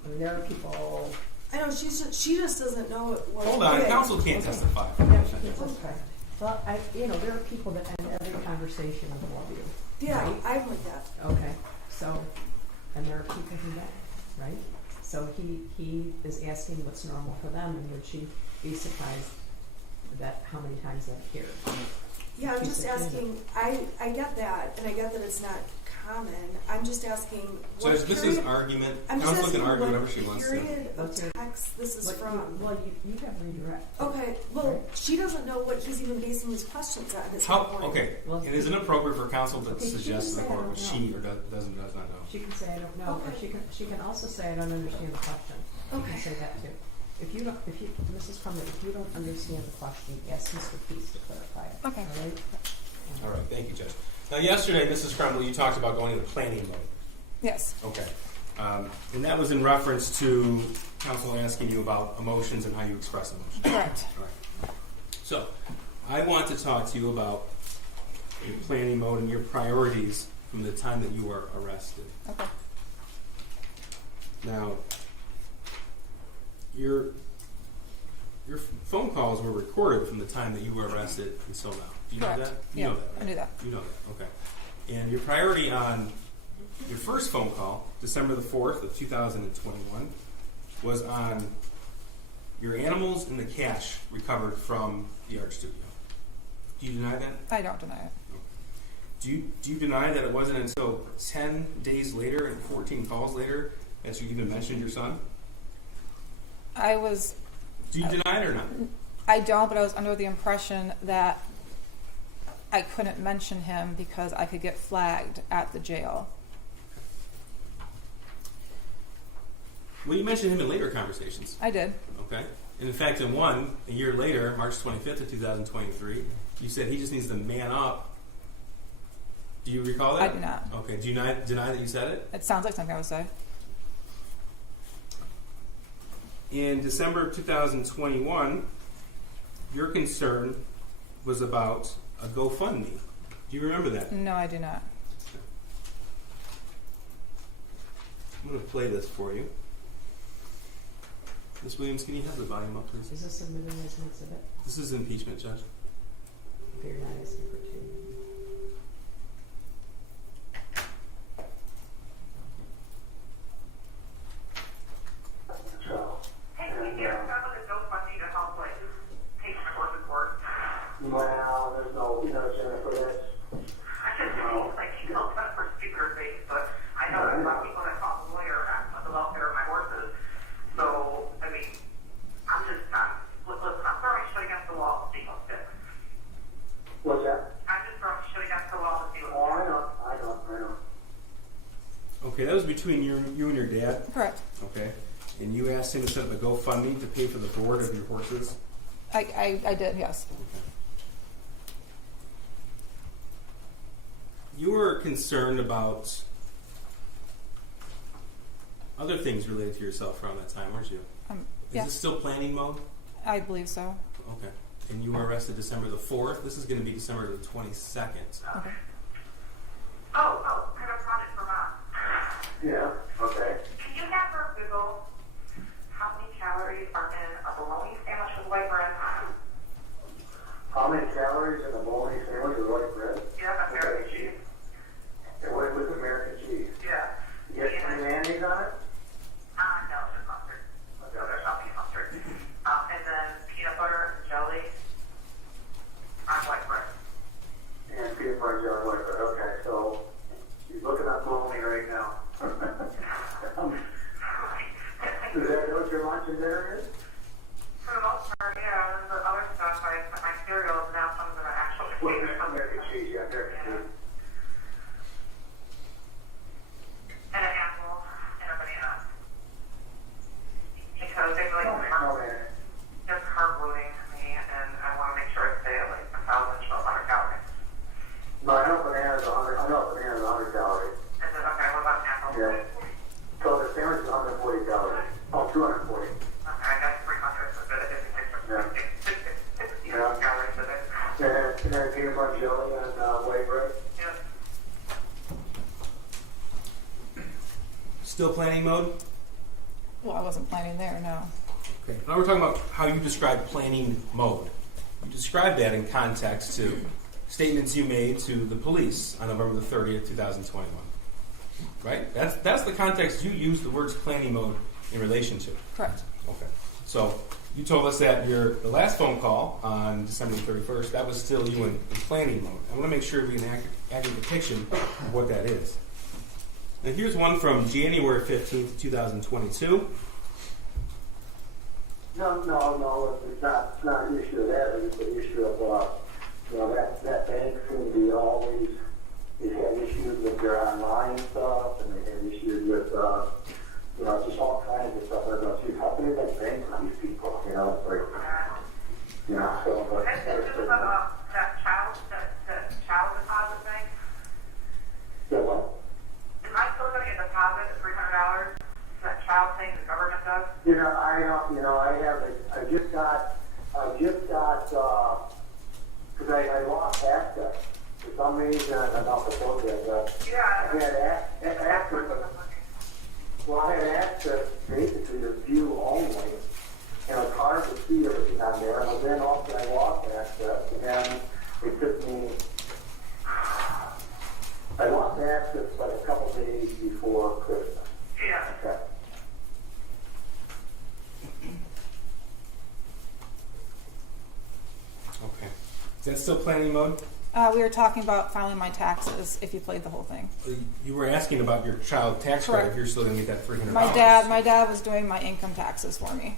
I mean, there are people. I know she just doesn't know what. Hold on, Okay. counsel can't testify. Yeah, she can't testify. Well, there are people that end every conversation with love you. Yeah, Right? I'm with that. Okay, so, and there are people who don't, right? So he is asking what's normal for them, and would she be surprised that how many times that appeared? Yeah, I'm She's just a kid. asking. I get that, and I get that it's not common. I'm just asking. Judge, What this period, is argument. I'm just Counsel can asking argue what whatever she wants to. period of What's your- text this is from. You have redirect. Okay, well, Right. she doesn't know what he's even basing his questions on. Is How? my point. Okay, Well, it is inappropriate for counsel to Okay, she suggest to the can say, court "I what don't she know." or does not know. She can say I don't know, or Okay. she can also say I don't understand the question. She Okay. can say that too. Mrs. Crumbley, if you don't understand the question, ask Mr. Peace to clarify it. Okay. All right? All right, thank you, Judge. Now, yesterday, Mrs. Crumbley, you talked about going into planning mode. Yes. Okay. And that was in reference to counsel asking you about emotions and how you express emotions. Correct. All right. So, I want to talk to you about your planning mode and your priorities from the time that you were arrested. Okay. Now, your phone calls were recorded from the time that you were arrested until now. Do you know Correct. that? You Yeah, know that, right? I knew that. You know that, okay. And your priority on your first phone call, December the 4th of 2021, was on your animals and the cash recovered from the art studio. Do you deny that? I don't deny it. Do you deny that it wasn't until 10 days later and 14 calls later that you even mentioned your son? Do you deny it or not? I don't, but I was under the impression that I couldn't mention him because I could get flagged at the jail. Well, you mentioned him in later conversations. I did. Okay. And in fact, in one, a year later, March 25th of 2023, you said he just needs to man up. Do you recall that? I do not. Okay. Do you not deny that you said it? It sounds like something I would say. In December of 2021, your concern was about a GoFundMe. Do you remember that? No, I do not. I'm going to play this for you. Ms. Williams, can you have the volume up, please? Is this submitted as an exhibit? This is impeachment, Judge. Okay, you're not asking for two. Hey, can you remember the GoFundMe to help like pay for support? Well, there's no center for this. I just know like you know kind of for stupid face, but I know there's a lot of people that call the lawyer at the welfare of my horses. So I mean, I'm just listen, I'm throwing shit against the wall to see what sticks. What's that? I'm just throwing shit against the wall to see what Oh, sticks. I know. Okay, that was between you and your dad. Correct. Okay. And you asked him to set up a GoFundMe to pay for the board of your horses. I did, yes. You were concerned about other things related to yourself around that time, weren't you? Is Yeah, this still planning mode? I believe so. Okay. And you were arrested December the 4th. This is going to be December the 22nd. Okay. Oh, I have a project for Mom. Yeah, okay. Can you have her Google how many calories are in a bologna sandwich with white bread? How many calories in a bologna sandwich with white bread? Yeah, American cheese. And what with American cheese? Yeah. You get some mayonnaise on it? No, just mustard. So there's nothing mustard. And then peanut butter and jelly on white bread. And peanut butter and jelly white bread. Okay, so she's looking up bologna right now. Is that what your lunch and dinner is? For the most part, yeah. And the other stuff, I put my cereals and now some of them are actually Well, American cheese, yeah, American cheese. and an apple and a banana. Because they really Okay. they're carb loading to me, and I want to make sure I stay at like 1,000 to 1,100 calories. No, I know banana's 100. I know banana's 100 calories. Is it okay? What about an apple? Yeah. So the sandwich is 140 calories. Oh, 240. Okay, I got 300, so that is Yeah. 60 Yeah. calories a day. And then peanut butter jelly and white bread. Yeah. Still planning mode? Well, I wasn't planning there, no. Okay. Now we're talking about how you describe planning mode. You described that in context to statements you made to the police on November the 30th, 2021. Right? That's the context you use the words planning mode in relation to. Correct. Okay. So you told us that the last phone call on December 31st, that was still you in planning mode. I want to make sure we have an accurate depiction of what that is. Now here's one from January 15th, 2022. No, it's not an issue of that. It's an issue of, that bank seems to be always, they had issues with their online stuff, and they had issues with, just all kinds of stuff. I go, geez, how can they make banks on these people? It's like, so, but. This is that child deposit thing. So what? Am I still going to get a deposit of $300? That child thing the government does? I just got, because I lost access. For some reason, I don't know if I told you that, Yeah. I had access. Well, I had access basically to view only, and it's hard to see everything on there. And then also I lost access, and then it took me. I lost access like a couple days before Christmas. Yeah. Okay. Okay. Is that still planning mode? We were talking about filing my taxes if you played the whole thing. You were asking about your child tax credit. Correct. If you're still going to get that $300. My dad was doing my income taxes for me.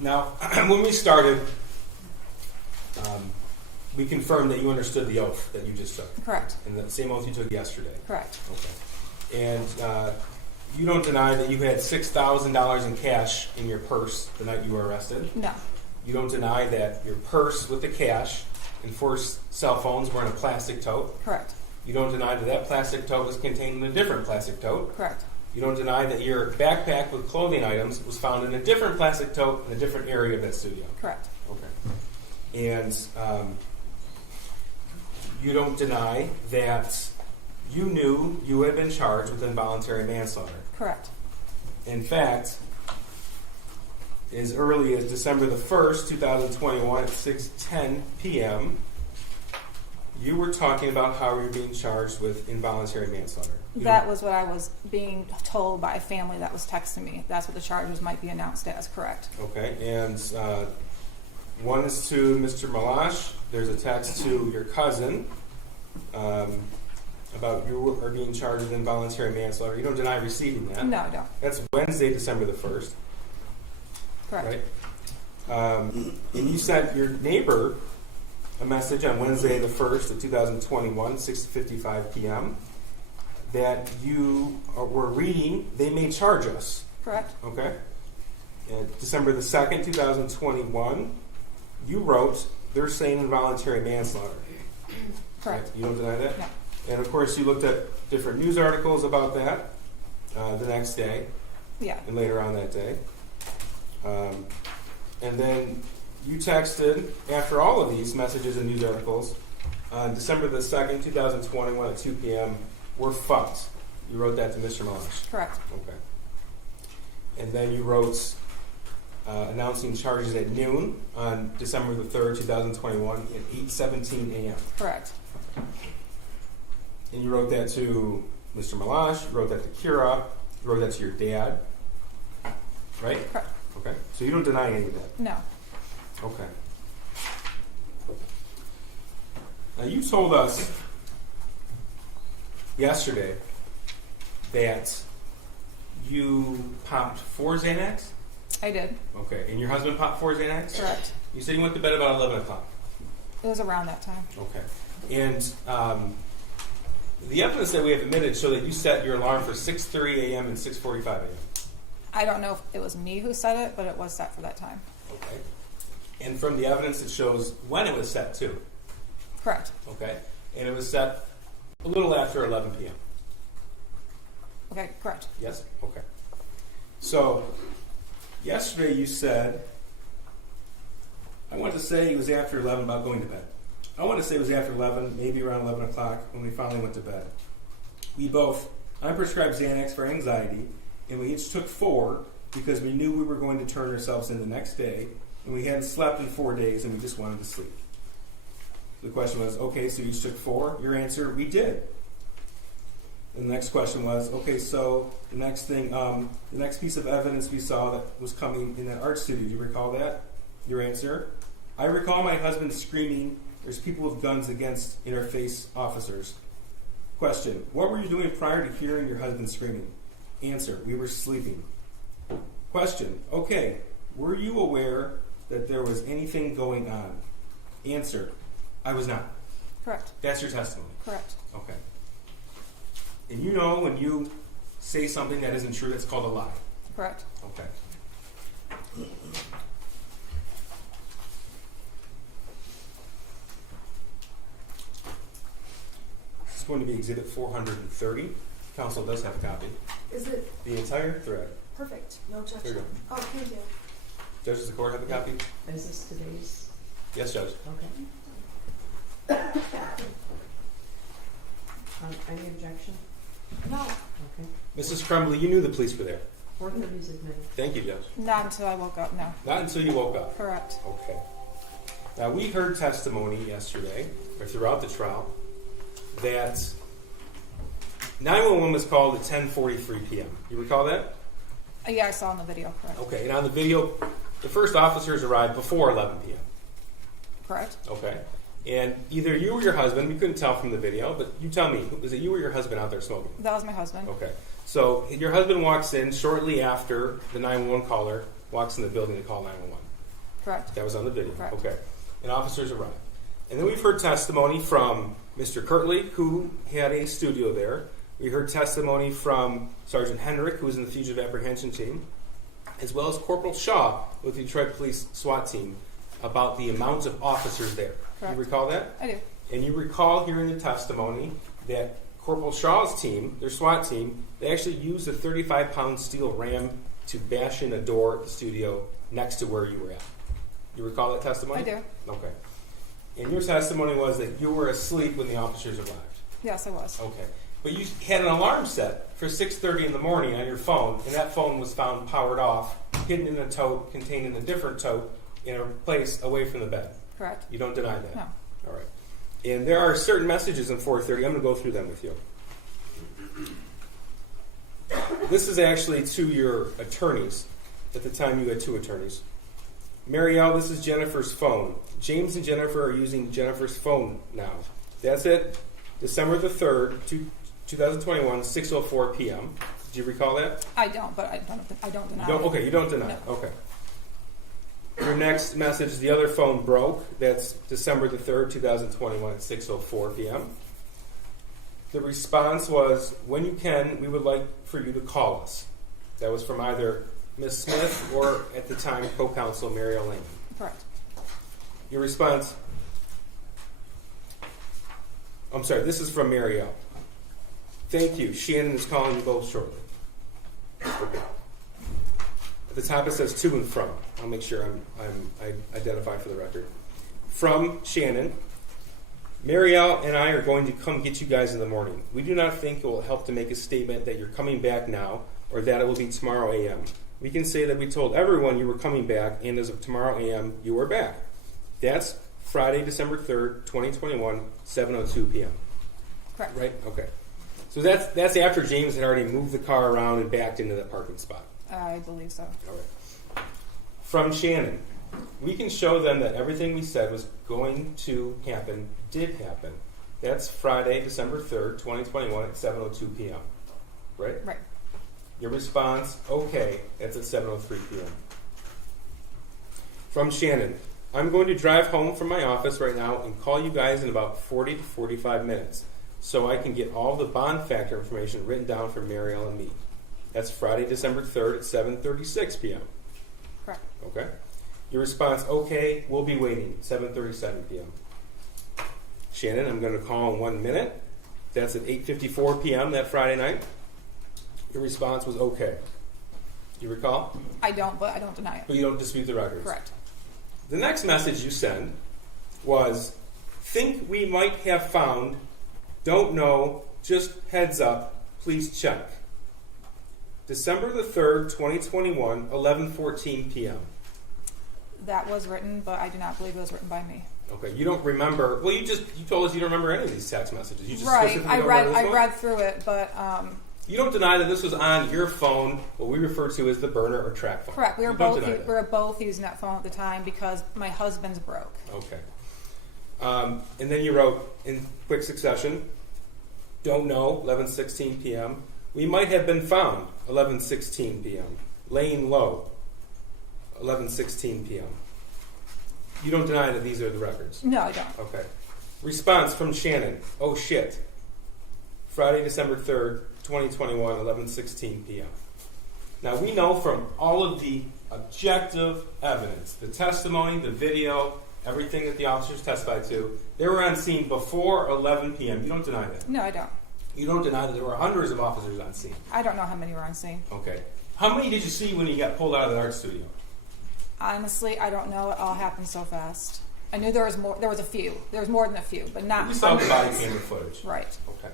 Now, when we started, we confirmed that you understood the oath that you just took, Correct. and the same oath you took yesterday. Correct. Okay. And you don't deny that you had $6,000 in cash in your purse the night you were arrested. No. You don't deny that your purse with the cash and 4 cell phones were in a plastic tote. Correct. You don't deny that that plastic tote was contained in a different plastic tote. Correct. You don't deny that your backpack with clothing items was found in a different plastic tote in a different area of that studio. Correct. Okay. And you don't deny that you knew you had been charged with involuntary manslaughter. Correct. In fact, as early as December the 1st, 2021 at 6:10 p.m., you were talking about how you were being charged with involuntary manslaughter. That was what I was being told by a family that was texting me. That's what the charges might be announced as. Correct. Okay, and one is to Mr. Malash. There's a text to your cousin about you are being charged with involuntary manslaughter. You don't deny receiving that. No, I don't. That's Wednesday, December the 1st. Correct. Right? And you sent your neighbor a message on Wednesday the 1st of 2021, 6:55 p.m., that you were reading, they may charge us. Correct. Okay? And December the 2nd, 2021, you wrote, they're saying involuntary manslaughter. Correct. You don't deny that? No. And of course, you looked at different news articles about that the next day Yeah. and later on that day. And then you texted, after all of these messages and news articles, on December the 2nd, 2021 at 2 p.m., we're fucked. You wrote that to Mr. Malash. Correct. Okay. And then you wrote announcing charges at noon on December the 3rd, 2021 at 8:17 a.m. Correct. And you wrote that to Mr. Malash, you wrote that to Kira, you wrote that to your dad, right? Correct. Okay. So you don't deny any of that? No. Okay. Now you told us yesterday that you popped 4 Xanax? I did. Okay. And your husband popped 4 Xanax? Correct. You said you went to bed about 11 o'clock. It was around that time. Okay. And the evidence that we have admitted show that you set your alarm for 6:30 a.m. and 6:45 a.m. I don't know if it was me who set it, but it was set for that time. Okay. And from the evidence, it shows when it was set too. Correct. Okay. And it was set a little after 11 p.m. Okay, correct. Yes? Okay. So, yesterday you said, I want to say it was after 11 about going to bed. I want to say it was after 11, maybe around 11 o'clock when we finally went to bed. I prescribed Xanax for anxiety, and we each took 4 because we knew we were going to turn ourselves in the next day, and we hadn't slept in 4 days, and we just wanted to sleep. The question was, okay, so you each took 4? Your answer, we did. And the next question was, okay, so the next thing, the next piece of evidence we saw that was coming in that art studio, do you recall that? Your answer, I recall my husband screaming, "There's people with guns against interface officers." Question, what were you doing prior to hearing your husband screaming? Answer, we were sleeping. Question, okay, were you aware that there was anything going on? Answer, I was not. Correct. That's your testimony. Correct. Okay. And you know when you say something that isn't true, that's called a lie. Correct. Okay. This is going to be Exhibit 430. Council does have a copy. Is it The entire thread. perfect? No There objection. you go. Oh, thank you. Judges of the court have a copy? Is this today's? Yes, Judge. Okay. Any objection? No. Okay. Mrs. Crumbley, you knew the police were there. 430 is admitted. Thank you, Judge. Not until I woke up, no. Not until you woke up. Correct. Okay. Now, we heard testimony yesterday, or throughout the trial, that 911 was called at 10:43 p.m. You recall that? Yeah, I saw in the video, correct. Okay, and on the video, the first officers arrived before 11 p.m. Correct. Okay. And either you or your husband, we couldn't tell from the video, but you tell me, was it you or your husband out there smoking? That was my husband. Okay. So your husband walks in shortly after the 911 caller walks in the building to call 911. Correct. That was on the video. Correct. Okay. And officers arrived. And then we've heard testimony from Mr. Kirtley, who had a studio there. We heard testimony from Sergeant Hendrick, who was in the fugitive apprehension team, as well as Corporal Shaw with the Detroit Police SWAT team, about the amount of officers there. Correct. You recall that? I do. And you recall hearing the testimony that Corporal Shaw's team, their SWAT team, they actually used a 35-pound steel ram to bash in a door at the studio next to where you were at. You recall that testimony? I do. Okay. And your testimony was that you were asleep when the officers arrived. Yes, I was. Okay. But you had an alarm set for 6:30 in the morning on your phone, and that phone was found powered off, hidden in a tote, contained in a different tote, in a place away from the bed. Correct. You don't deny that? No. All right. And there are certain messages in 430. I'm going to go through them with you. This is actually to your attorneys. At the time, you had 2 attorneys. Marielle, this is Jennifer's phone. James and Jennifer are using Jennifer's phone now. That's it. December the 3rd, 2021, 6:04 p.m. Did you recall that? I don't, but I don't deny it. Okay, you don't deny No. it. Okay. Your next message, the other phone broke. That's December the 3rd, 2021 at 6:04 p.m. The response was, when you can, we would like for you to call us. That was from either Ms. Smith or, at the time, co-counsel Marielle Lehman. Correct. Your response, I'm sorry, this is from Marielle. Thank you. Shannon is calling you both shortly. Okay. At the top it says to and from. I'll make sure I identify for the record. From Shannon, Marielle and I are going to come get you guys in the morning. We do not think it will help to make a statement that you're coming back now or that it will be tomorrow a.m. We can say that we told everyone you were coming back, and as of tomorrow a.m., you are back. That's Friday, December 3rd, 2021, 7:02 p.m. Correct. Right? Okay. So that's after James had already moved the car around and backed into that parking spot. I believe so. All right. From Shannon, we can show them that everything we said was going to happen did happen. That's Friday, December 3rd, 2021 at 7:02 p.m. Right? Right. Your response, okay, that's at 7:03 p.m. From Shannon, I'm going to drive home from my office right now and call you guys in about 40 to 45 minutes so I can get all the bond factor information written down for Marielle and me. That's Friday, December 3rd at 7:36 p.m. Correct. Okay? Your response, okay, we'll be waiting, 7:37 p.m. Shannon, I'm going to call in 1 minute. That's at 8:54 p.m. that Friday night. Your response was okay. You recall? I don't, but I don't deny it. But you don't dispute the records. Correct. The next message you send was, think we might have found, don't know, just heads up, please check. December the 3rd, 2021, 11:14 p.m. That was written, but I do not believe it was written by me. Okay, you don't remember. Well, you told us you don't remember any of these text messages. You just Right. specifically I don't read remember this one? read through it, but You don't deny that this was on your phone, what we refer to as the burner or track phone. correct. We You were don't both deny that. we were both using that phone at the time because my husband's broke. Okay. And then you wrote in quick succession, don't know, 11:16 p.m. We might have been found, 11:16 p.m. Laying low, 11:16 p.m. You don't deny that these are the records? No, I don't. Okay. Response from Shannon, oh shit. Friday, December 3rd, 2021, 11:16 p.m. Now, we know from all of the objective evidence, the testimony, the video, everything that the officers testified to, they were on scene before 11 p.m. You don't deny that? No, I don't. You don't deny that there were hundreds of officers on scene? I don't know how many were on scene. Okay. How many did you see when you got pulled out of the art studio? Honestly, I don't know. It all happened so fast. I knew there was more. There was a few. There was more than a few, but not. You saw the body hundreds. camera footage. Right. Okay.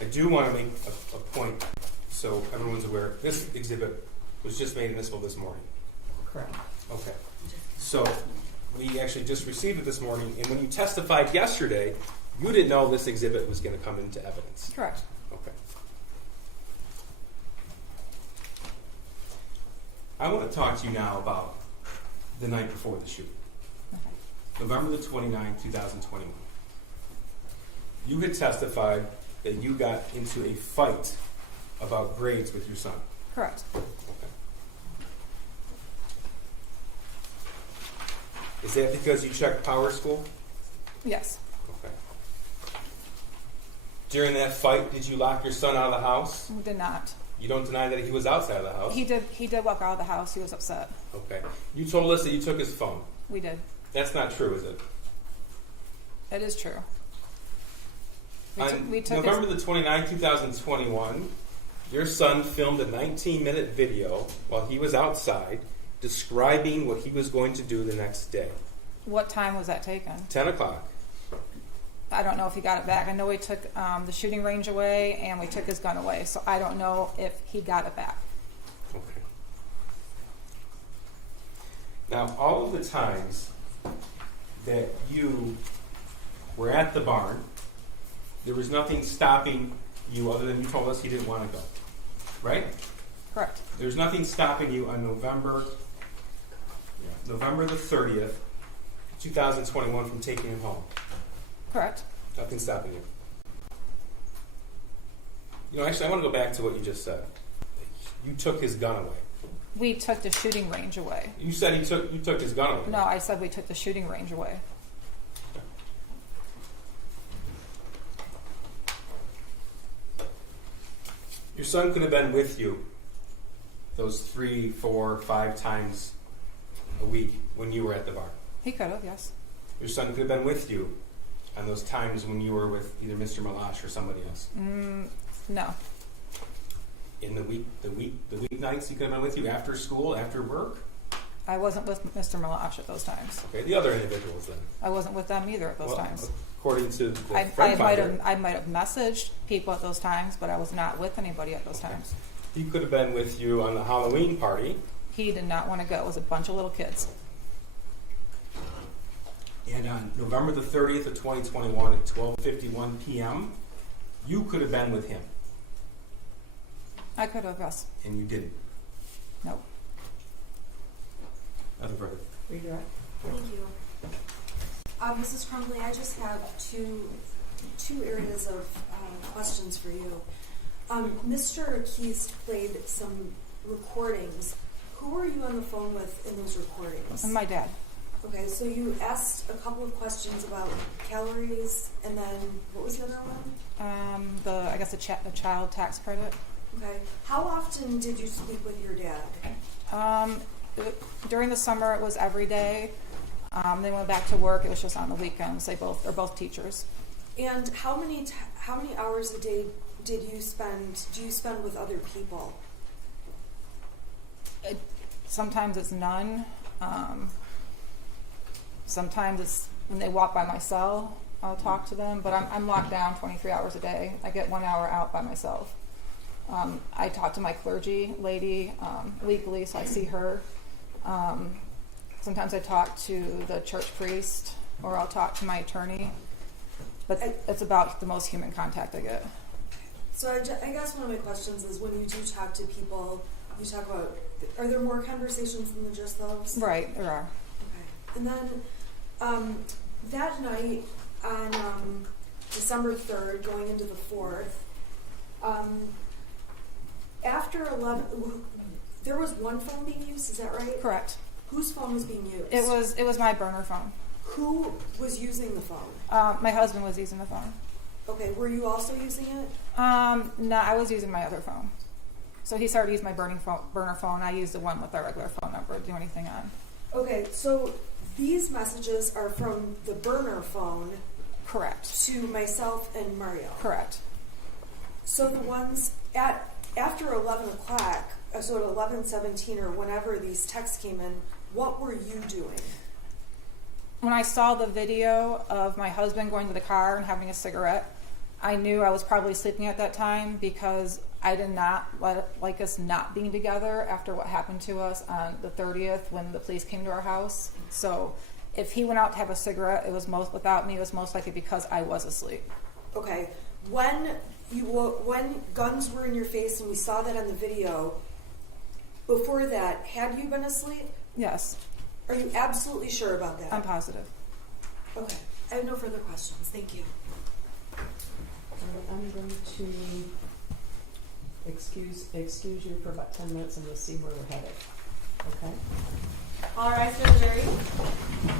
I do want to make a point so everyone's aware. This exhibit was just made admissible this morning. Correct. Okay. So we actually just received it this morning, and when you testified yesterday, you didn't know this exhibit was going to come into evidence. Correct. Okay. I want to talk to you now about the night before the shoot. Okay. November the 29th, 2021. You had testified that you got into a fight about grades with your son. Correct. Is that because you checked Power School? Yes. Okay. During that fight, did you lock your son out of the house? We did not. You don't deny that he was outside of the house? He did walk out of the house. He was upset. Okay. You told us that you took his phone. We did. That's not true, is it? It is true. On We took November the 29th, 2021, your son filmed a 19-minute video while he was outside describing what he was going to do the next day. What time was that taken? 10 o'clock. I don't know if he got it back. I know we took the shooting range away and we took his gun away, so I don't know if he got it back. Okay. Now, all of the times that you were at the barn, there was nothing stopping you other than you told us he didn't want to go. Right? Correct. There's nothing stopping you on November the 30th, 2021 from taking him home. Correct. Nothing stopping you. You know, actually, I want to go back to what you just said. You took his gun away. We took the shooting range away. You said you took his gun away. No, I said we took the shooting range away. Your son could have been with you those 3, 4, 5 times a week when you were at the bar. He could have, yes. Your son could have been with you on those times when you were with either Mr. Malash or somebody else. No. In the weeknights, he could have been with you after school, after work. I wasn't with Mr. Malash at those times. Okay, the other individuals then. I wasn't with them either at those times. According to the I friend might finder, have messaged people at those times, but I was not with anybody at those times. he could have been with you on the Halloween party. He did not want to go. It was a bunch of little kids. And on November the 30th of 2021 at 12:51 p.m., you could have been with him, I could have, yes. and you didn't. Nope. Other brother. Redirect. Thank you. Mrs. Crumbley, I just have two areas of questions for you. Mr. Keys played some recordings. Who were you on the phone with in those recordings? And my dad. Okay, so you asked a couple of questions about calories, and then what was the other one? The child tax credit. Okay. How often did you speak with your dad? During the summer, it was every day. They went back to work. It was just on the weekends. They're both teachers. And how many hours a day do you spend with other people? Sometimes it's none. Sometimes it's when they walk by my cell, I'll talk to them. But I'm locked down 23 hours a day. I get 1 hour out by myself. I talk to my clergy lady weekly, so I see her. Sometimes I talk to the church priest, or I'll talk to my attorney. But it's about the most human contact I get. So I guess one of my questions is, when you do talk to people, you talk about, are there more conversations than just those? Right, there are. Okay. And then that night on December 3rd, going into the 4th, after 11, there was one phone being used, is that right? Correct. Whose phone was being used? It was my burner phone. Who was using the phone? My husband was using the phone. Okay, were you also using it? No, I was using my other phone. So he started using my burner phone. I used the one with our regular phone number to do anything on. Okay, so these messages are from the burner phone. Correct. To myself and Mario. Correct. So the ones after 11 o'clock, so at 11:17 or whenever these texts came in, what were you doing? When I saw the video of my husband going to the car and having a cigarette, I knew I was probably sleeping at that time, because I did not like us not being together after what happened to us on the 30th when the police came to our house. So if he went out to have a cigarette, it was most likely because I was asleep. Okay, when guns were in your face and we saw that on the video, before that, had you been asleep? Yes. Are you absolutely sure about that? I'm positive. Okay, I have no further questions. Thank you. I'm going to excuse you for about 10 minutes and we'll see where we're headed. Okay? All rise for the jury.